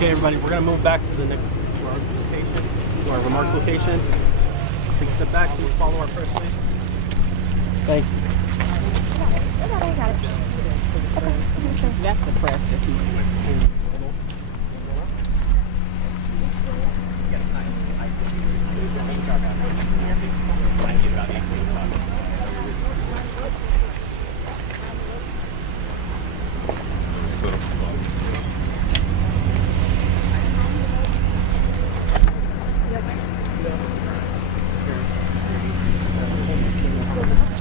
Okay, everybody, we're going to move back to the next location, to our remarks location. Take a step back, please follow our press, please. Thank you. That's the press this morning.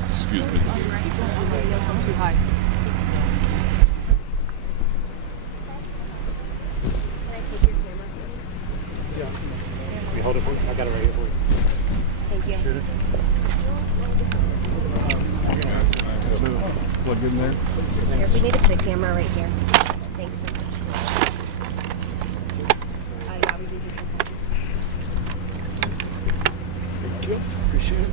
Excuse me. I'm too high. Can you hold it for me? I got it right here for you. Thank you. Shoot it. What, good in there? Here, we need to put a camera right here. Thanks so much. Yeah, we do this. Thank you. Appreciate it.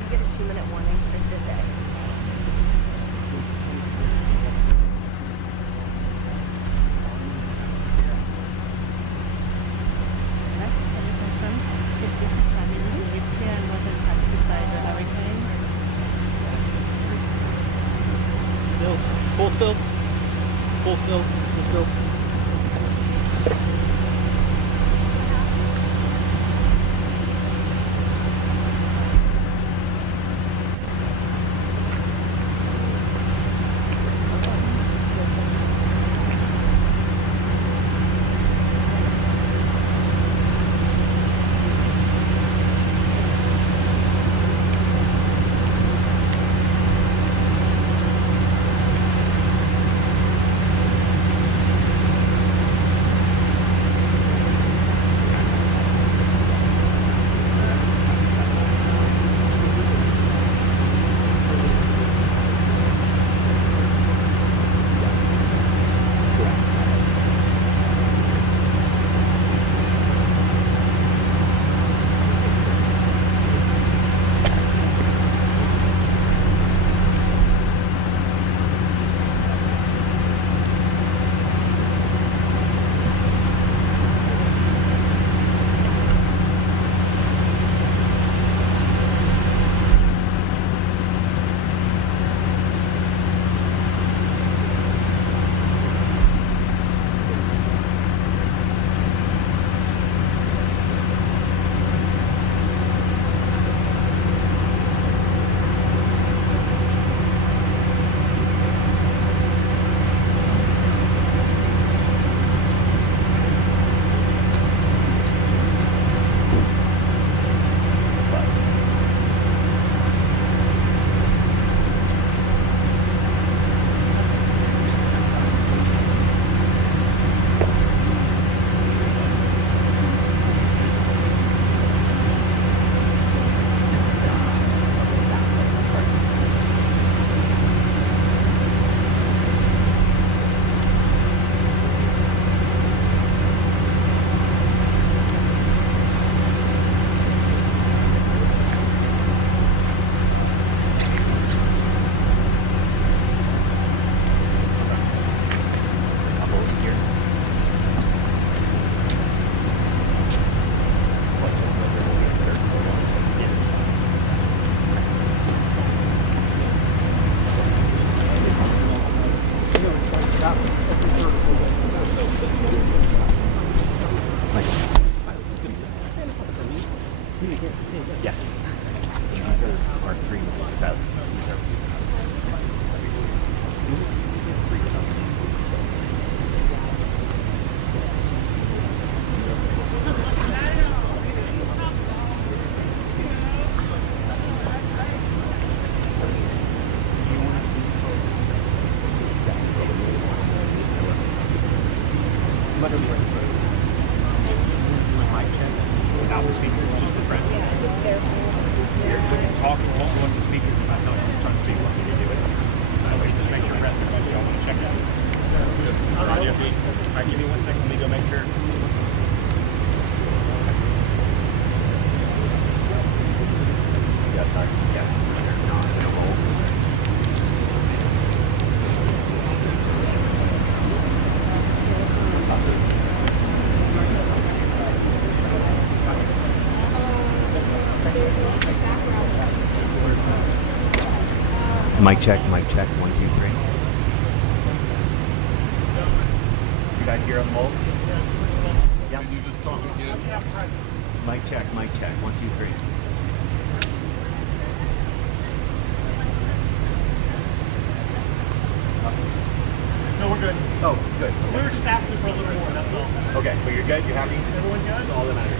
You get a 2-minute warning. There's this edit. Is this a family who lives here and was impacted by the hurricane? Stills. Full stills. Full stills. Full stills. Yes. These are our three sets. These are three without the speaker, just the press. Yeah, it's there. We can talk and won't go into the speaker myself. I'm trying to see what we can do it. So that way, just make sure press it. If y'all want to check it out. All right, give me 1 second. Let me go make sure. Yes, sorry. Yes. They're not in a roll. Mic check, 1, 2, 3. You guys hear him, Mo? Yes. Can you just talk again? Mic check, 1, 2, 3. No, we're good. Oh, good. We were just asking for a little more, that's all. Okay, but you're good? You're happy? Everyone good? That's all that matters.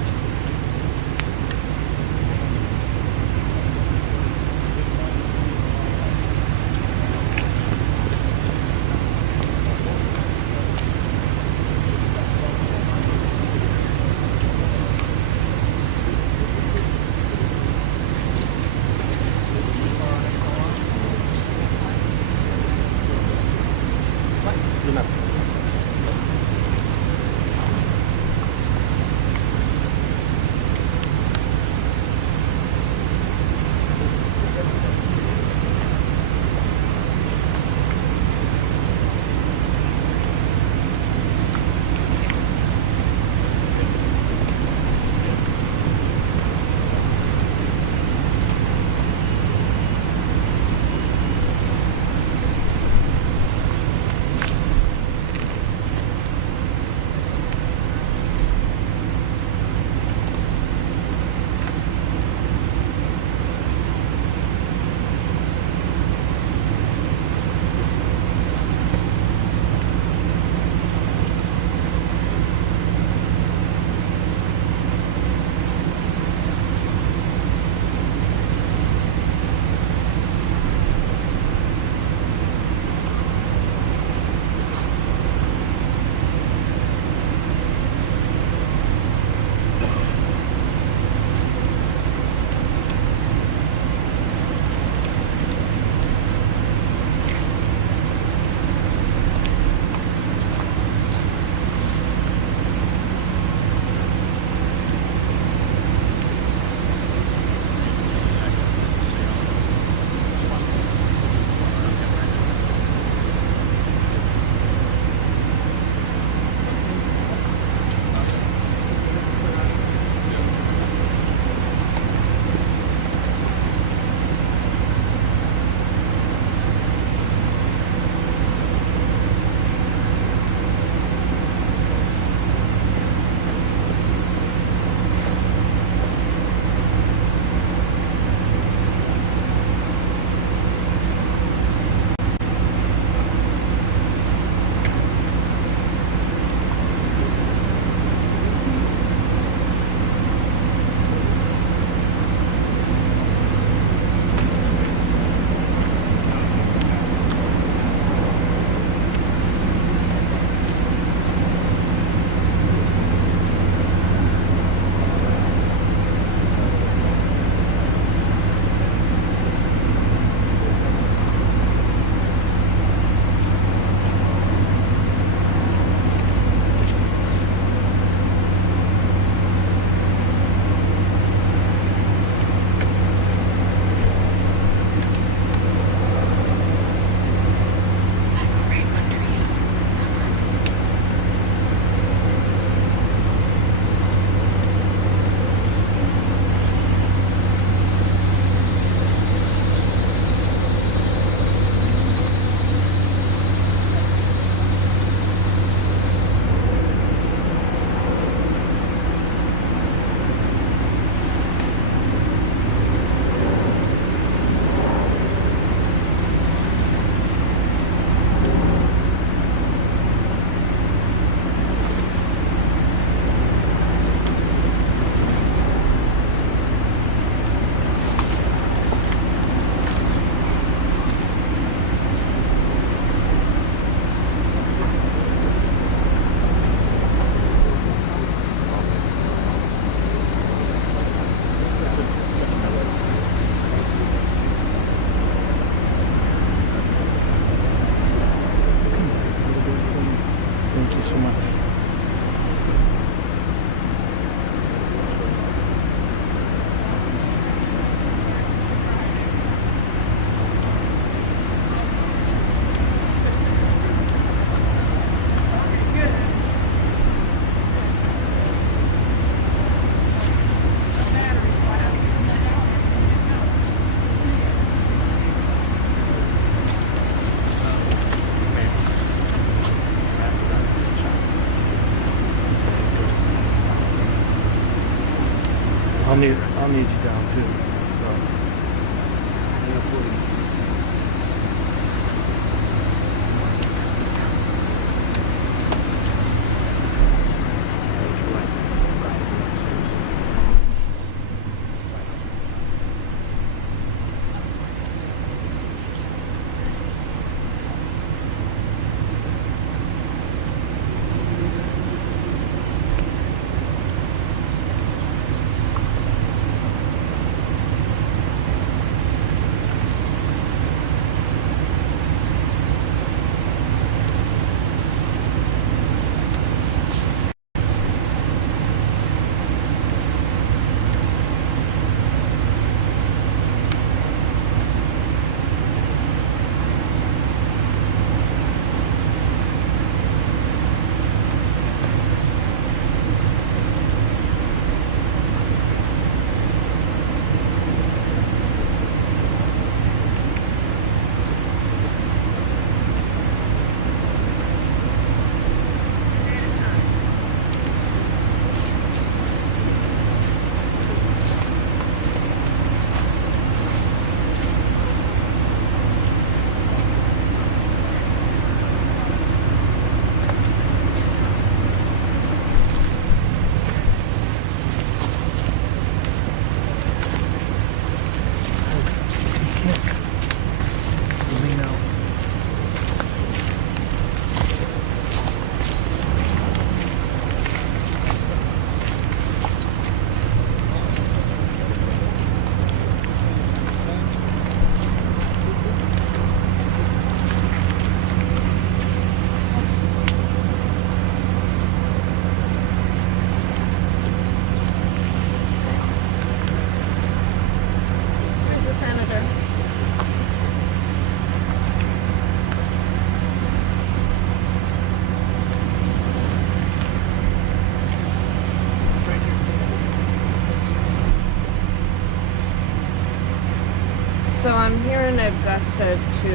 Augusta to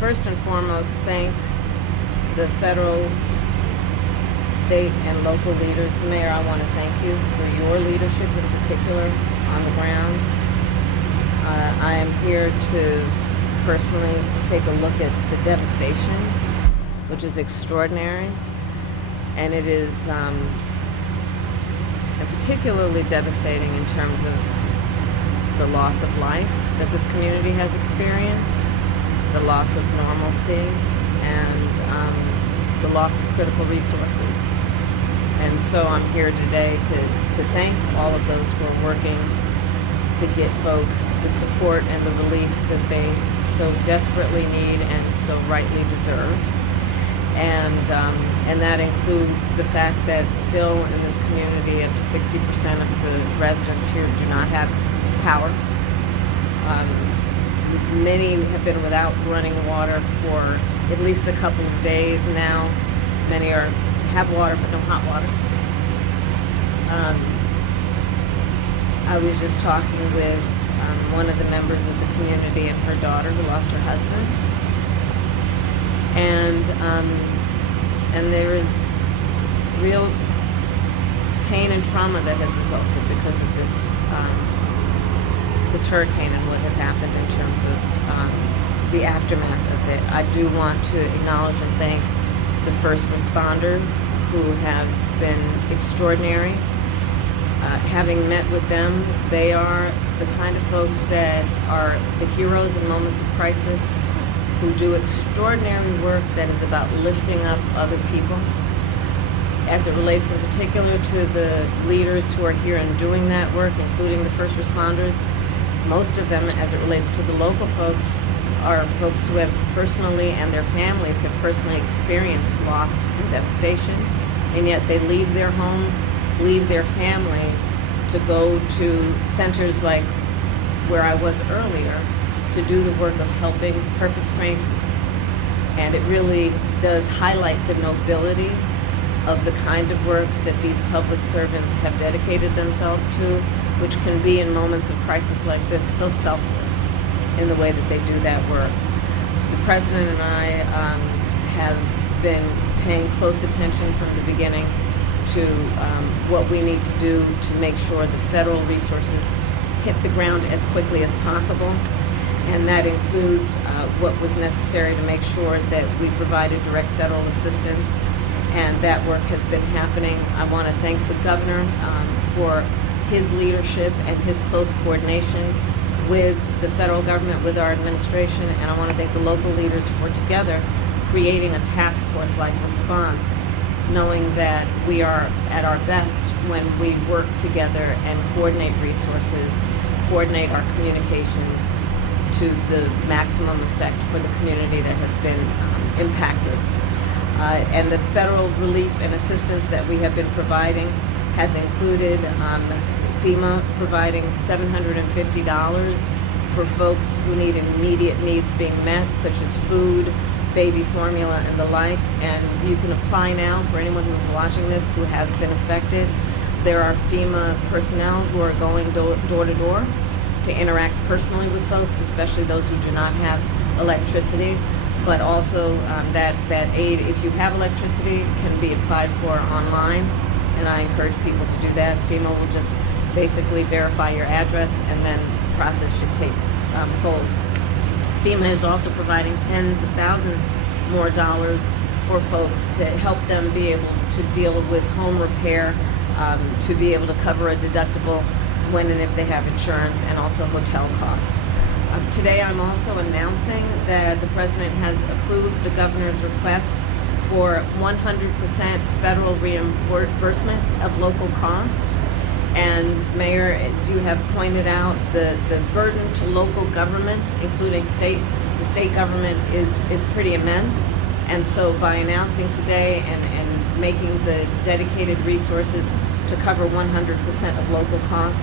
first and foremost thank the federal, state, and local leaders. Mayor, I want to thank you for your leadership in particular on the ground. I am here to personally take a look at the devastation, which is extraordinary, and it is particularly devastating in terms of the loss of life that this community has experienced, the loss of normalcy, and the loss of critical resources. And so I'm here today to thank all of those who are working to get folks the support and the relief that they so desperately need and so rightly deserve. And that includes the fact that still in this community up to 60% of the residents here do not have power. Many have been without running water for at least a couple of days now. Many have water but no hot water. I was just talking with one of the members of the community and her daughter who lost her husband. And there is real pain and trauma that has resulted because of this hurricane and what has happened in terms of the aftermath of it. I do want to acknowledge and thank the first responders who have been extraordinary. Having met with them, they are the kind of folks that are the heroes in moments of crisis, who do extraordinary work that is about lifting up other people. As it relates in particular to the leaders who are here and doing that work, including the first responders, most of them, as it relates to the local folks, are folks who have personally and their families have personally experienced loss and devastation, and yet they leave their home, leave their family to go to centers like where I was earlier to do the work of helping perfect strangers. And it really does highlight the nobility of the kind of work that these public servants have dedicated themselves to, which can be in moments of crisis like this so selfless in the way that they do that work. The President and I have been paying close attention from the beginning to what we need to do to make sure the federal resources hit the ground as quickly as possible. And that includes what was necessary to make sure that we provided direct federal assistance, and that work has been happening. I want to thank the governor for his leadership and his close coordination with the federal government, with our administration, and I want to thank the local leaders for together creating a task force-like response, knowing that we are at our best when we work together and coordinate resources, coordinate our communications to the maximum effect for the community that has been impacted. And the federal relief and assistance that we have been providing has included FEMA providing $750 for folks who need immediate needs being met, such as food, baby formula, and the like. And you can apply now for anyone who's watching this who has been affected. There are FEMA personnel who are going door to door to interact personally with folks, especially those who do not have electricity. But also that aid, if you have electricity, can be applied for online, and I encourage people to do that. FEMA will just basically verify your address, and then the process should take hold. FEMA is also providing tens of thousands more dollars for folks to help them be able to deal with home repair, to be able to cover a deductible when and if they have insurance, and also hotel costs. Today I'm also announcing that the President has approved the Governor's request for 100% federal reimbursement of local costs. And Mayor, as you have pointed out, the burden to local governments, including the state government, is pretty immense. And so by announcing today and making the dedicated resources to cover 100% of local costs,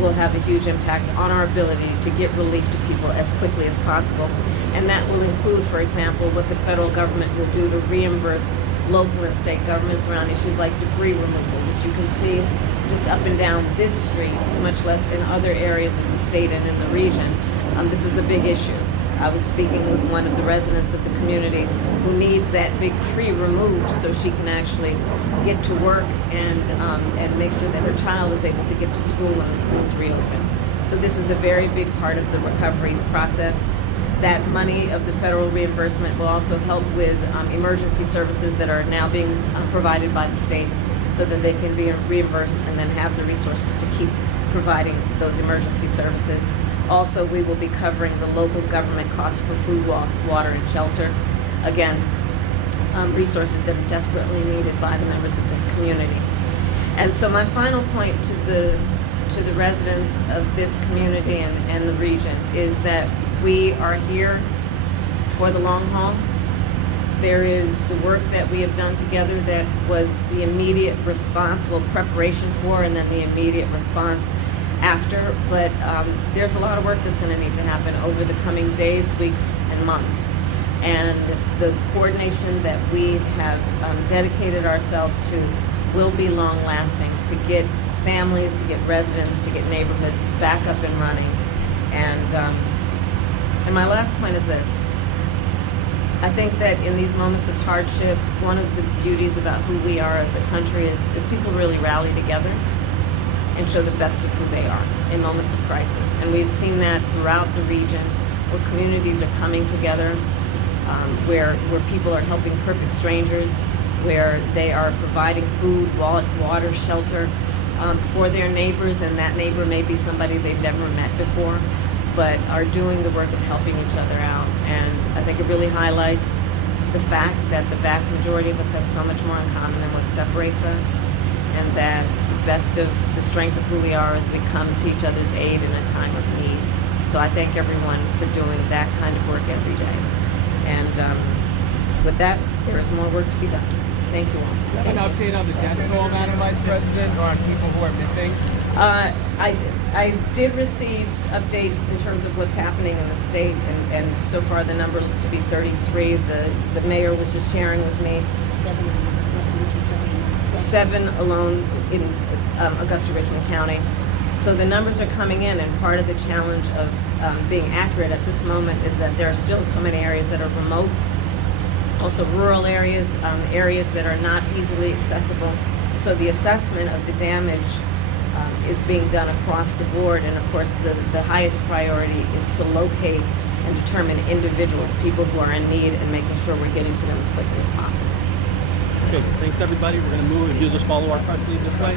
will have a huge impact on our ability to get relief to people as quickly as possible. And that will include, for example, what the federal government will do to reimburse local and state governments around issues like debris removal, which you can see just up and down this street, much less in other areas of the state and in the region. This is a big issue. I was speaking with one of the residents of the community who needs that big tree removed so she can actually get to work and make sure that her child is able to get to school when the schools reopen. So this is a very big part of the recovery process. That money of the federal reimbursement will also help with emergency services that are now being provided by the state so that they can be reimbursed and then have the resources to keep providing those emergency services. Also, we will be covering the local government costs for food, water, and shelter. Again, resources that are desperately needed by the members of this community. And so my final point to the residents of this community and the region is that we are here for the long haul. There is the work that we have done together that was the immediate response, well, preparation for, and then the immediate response after. But there's a lot of work that's going to need to happen over the coming days, weeks, and months. And the coordination that we have dedicated ourselves to will be long-lasting to get families, to get residents, to get neighborhoods back up and running. And my last point is this. I think that in these moments of hardship, one of the beauties about who we are as a country is people really rally together and show the best of who they are in moments of crisis. And we've seen that throughout the region, where communities are coming together, where people are helping perfect strangers, where they are providing food, water, shelter for their neighbors, and that neighbor may be somebody they've never met before, but are doing the work of helping each other out. And I think it really highlights the fact that the vast majority of us have so much more in common than what separates us, and that the best of the strength of who we are is we come to each other's aid in a time of need. So I thank everyone for doing that kind of work every day. And with that, there is more work to be done. Thank you all. Do you have an update on the death toll, Madam Vice President, or on people who are missing? I did receive updates in terms of what's happening in the state, and so far the number looks to be 33. The mayor was just sharing with me 7 alone in Augusta, Richmond County. So the numbers are coming in, and part of the challenge of being accurate at this moment is that there are still so many areas that are remote, also rural areas, areas that are not easily accessible. So the assessment of the damage is being done across the board, and of course the highest priority is to locate and determine individuals, people who are in need, and making sure we're getting to them as quickly as possible. Okay, thanks everybody. We're going to move, and you'll just follow our press lead this way.